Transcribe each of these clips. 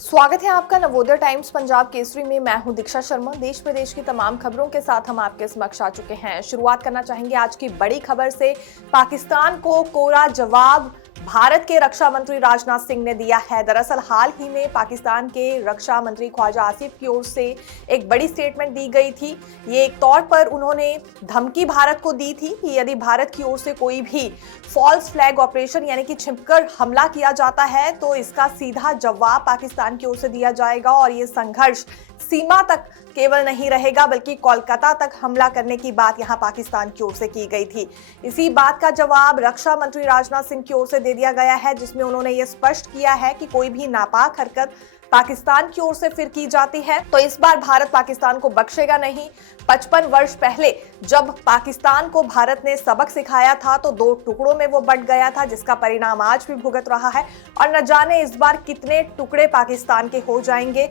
स्वागत है आपका नवोदय टाइम्स पंजाब केसरी में। मैं हूं दीक्षा शर्मा। देश प्रदेश की तमाम खबरों के साथ हम आपके समक्ष आ चुके हैं। शुरुआत करना चाहेंगे आज की बड़ी खबर से। पाकिस्तान को कोरा जवाब भारत के रक्षा मंत्री राजनाथ सिंह ने दिया है। दरअसल हाल ही में पाकिस्तान के रक्षा मंत्री ख्वाजा आसिफ की ओर से एक बड़ी स्टेटमेंट दी गई थी। ये एक तौर पर उन्होंने धमकी भारत को दी थी कि यदि भारत की ओर से कोई भी फॉल्स फ्लैग ऑपरेशन यानी कि छिपकर हमला किया जाता है तो इसका सीधा जवाब पाकिस्तान की ओर से दिया जाएगा और ये संघर्ष सीमा तक केवल नहीं रहेगा बल्कि कोलकाता तक हमला करने की बात यहां पाकिस्तान की ओर से की गई थी। इसी बात का जवाब रक्षा मंत्री राजनाथ सिंह की ओर से दे दिया गया है, जिसमें उन्होंने ये स्पष्ट किया है कि कोई भी नापाक हरकत पाकिस्तान की ओर से फिर की जाती है तो इस बार भारत पाकिस्तान को बख्शेगा नहीं। 55 वर्ष पहले जब पाकिस्तान को भारत ने सबक सिखाया था तो 2 टुकड़ों में वो बंट गया था, जिसका परिणाम आज भी भुगत रहा है और न जाने इस बार कितने टुकड़े पाकिस्तान के हो जाएंगे।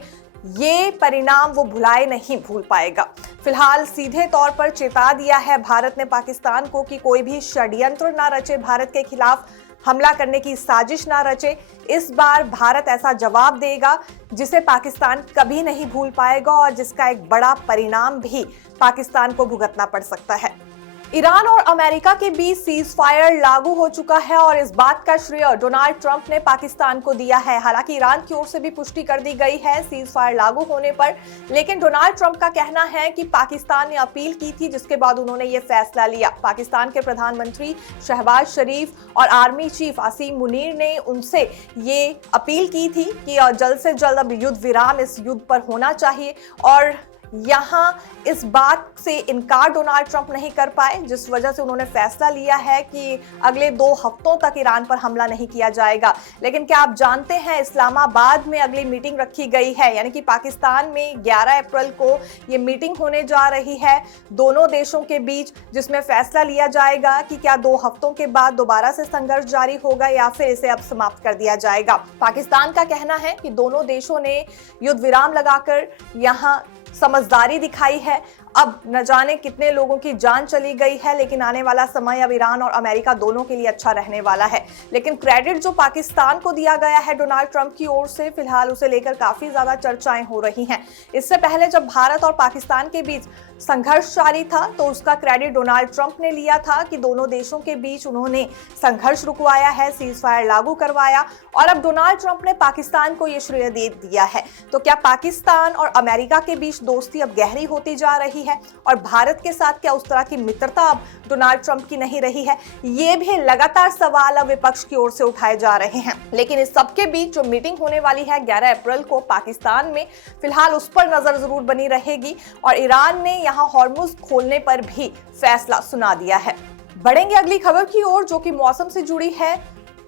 ये परिणाम वो भुलाए नहीं भूल पाएगा। फिलहाल सीधे तौर पर चेता दिया है भारत ने पाकिस्तान को कि कोई भी षड्यंत्र ना रचे, भारत के खिलाफ हमला करने की साजिश ना रचे। इस बार भारत ऐसा जवाब देगा जिसे पाकिस्तान कभी नहीं भूल पाएगा और जिसका एक बड़ा परिणाम भी पाकिस्तान को भुगतना पड़ सकता है। ईरान और अमेरिका के बीच सीज फायर लागू हो चुका है और इस बात का श्रेय डोनाल्ड ट्रंप ने पाकिस्तान को दिया है। हालांकि ईरान की ओर से भी पुष्टि कर दी गई है सीज फायर लागू होने पर, लेकिन डोनाल्ड ट्रंप का कहना है कि पाकिस्तान ने अपील की थी जिसके बाद उन्होंने ये फैसला लिया। पाकिस्तान के प्रधानमंत्री शहबाज शरीफ और आर्मी चीफ आसिम मुनीर ने उनसे ये अपील की थी कि जल्द से जल्द अब युद्ध विराम इस युद्ध पर होना चाहिए और यहां इस बात से इनकार डोनाल्ड ट्रंप नहीं कर पाए, जिस वजह से उन्होंने फैसला लिया है कि अगले 2 हफ्तों तक ईरान पर हमला नहीं किया जाएगा। लेकिन क्या आप जानते हैं इस्लामाबाद में अगली मीटिंग रखी गई है, यानी कि पाकिस्तान में 11 अप्रैल को ये मीटिंग होने जा रही है दोनों देशों के बीच, जिसमें फैसला लिया जाएगा कि क्या 2 हफ्तों के बाद दोबारा से संघर्ष जारी होगा या फिर इसे अब समाप्त कर दिया जाएगा। पाकिस्तान का कहना है कि दोनों देशों ने युद्ध विराम लगाकर यहां समझदारी दिखाई है। अब न जाने कितने लोगों की जान चली गई है, लेकिन आने वाला समय अब ईरान और अमेरिका दोनों के लिए अच्छा रहने वाला है। लेकिन क्रेडिट जो पाकिस्तान को दिया गया है डोनाल्ड ट्रंप की ओर से, फिलहाल उसे लेकर काफी ज्यादा चर्चाएं हो रही हैं। इससे पहले जब भारत और पाकिस्तान के बीच संघर्ष जारी था तो उसका क्रेडिट डोनाल्ड ट्रंप ने लिया था कि दोनों देशों के बीच उन्होंने संघर्ष रुकवाया है, सीज फायर लागू करवाया और अब डोनाल्ड ट्रंप ने पाकिस्तान को यह श्रेय दे दिया है। तो क्या पाकिस्तान और अमेरिका के बीच दोस्ती अब गहरी होती जा रही है और भारत के साथ क्या उस तरह की मित्रता अब डोनाल्ड ट्रंप की नहीं रही है? ये भी लगातार सवाल अब विपक्ष की ओर से उठाए जा रहे हैं। लेकिन इस सबके बीच जो मीटिंग होने वाली है 11 अप्रैल को पाकिस्तान में, फिलहाल उस पर नजर जरूर बनी रहेगी और ईरान ने यहां हॉर्मुज खोलने पर भी फैसला सुना दिया है। बढ़ेंगे अगली खबर की ओर जो कि मौसम से जुड़ी है।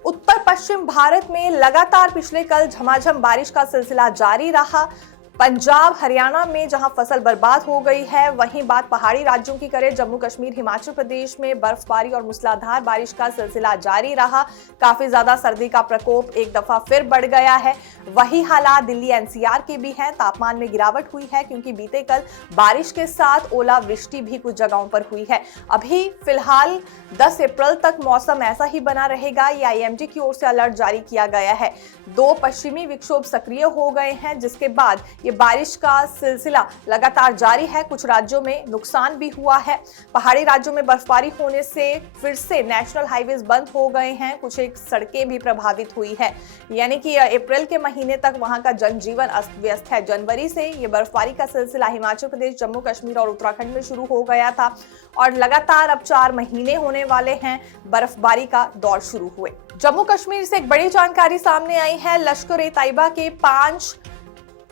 उत्तर पश्चिम भारत में लगातार पिछले कल झमाझम बारिश का सिलसिला जारी रहा। पंजाब हरियाणा में जहां फसल बर्बाद हो गई है, वहीं बात पहाड़ी राज्यों की करें, जम्मू कश्मीर हिमाचल प्रदेश में बर्फबारी और मूसलाधार बारिश का सिलसिला जारी रहा। काफी ज्यादा सर्दी का प्रकोप एक दफा फिर बढ़ गया है। वही हालात दिल्ली एनसीआर के भी हैं। तापमान में गिरावट हुई है क्योंकि बीते कल बारिश के साथ ओलावृष्टि भी कुछ जगहों पर हुई है। अभी फिलहाल 10 अप्रैल तक मौसम ऐसा ही बना रहेगा। ये आईएमडी की ओर से अलर्ट जारी किया गया है। 2 पश्चिमी विक्षोभ सक्रिय हो गए हैं जिसके बाद ये बारिश का सिलसिला लगातार जारी है। कुछ राज्यों में नुकसान भी हुआ है। पहाड़ी राज्यों में बर्फबारी होने से फिर से नेशनल हाईवेज बंद हो गए हैं। कुछ एक सड़कें भी प्रभावित हुई है, यानी कि अप्रैल के महीने तक वहां का जनजीवन अस्त व्यस्त है। जनवरी से ये बर्फबारी का सिलसिला हिमाचल प्रदेश, जम्मू कश्मीर और उत्तराखंड में शुरू हो गया था और लगातार अब 4 महीने होने वाले हैं बर्फबारी का दौर शुरू हुए। जम्मू कश्मीर से एक बड़ी जानकारी सामने आई है। लश्कर-ए-तैयबा के 5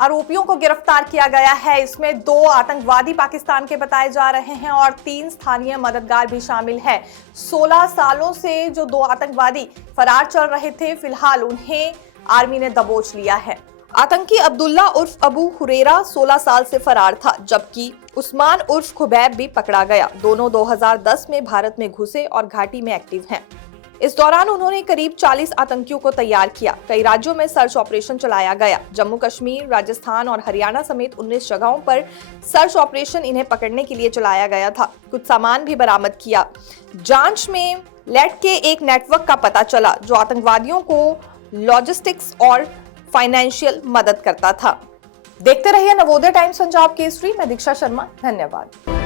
आरोपियों को गिरफ्तार किया गया है। इसमें 2 आतंकवादी पाकिस्तान के बताए जा रहे हैं और 3 स्थानीय मददगार भी शामिल है। 16 सालों से जो 2 आतंकवादी फरार चल रहे थे, फिलहाल उन्हें आर्मी ने दबोच लिया है। आतंकी अब्दुल्ला उर्फ अबू हुरेरा 16 साल से फरार था, जबकि उस्मान उर्फ खुबैब भी पकड़ा गया। दोनों 2010 में भारत में घुसे और घाटी में एक्टिव हैं। इस दौरान उन्होंने करीब 40 आतंकियों को तैयार किया। कई राज्यों में सर्च ऑपरेशन चलाया गया। जम्मू कश्मीर, राजस्थान और हरियाणा समेत 19 जगहों पर सर्च ऑपरेशन इन्हें पकड़ने के लिए चलाया गया था। कुछ सामान भी बरामद किया। जांच में लेट के एक नेटवर्क का पता चला जो आतंकवादियों को लॉजिस्टिक्स और फाइनेंशियल मदद करता था। देखते रहिए नवोदय टाइम्स पंजाब केसरी। मैं दीक्षा शर्मा, धन्यवाद।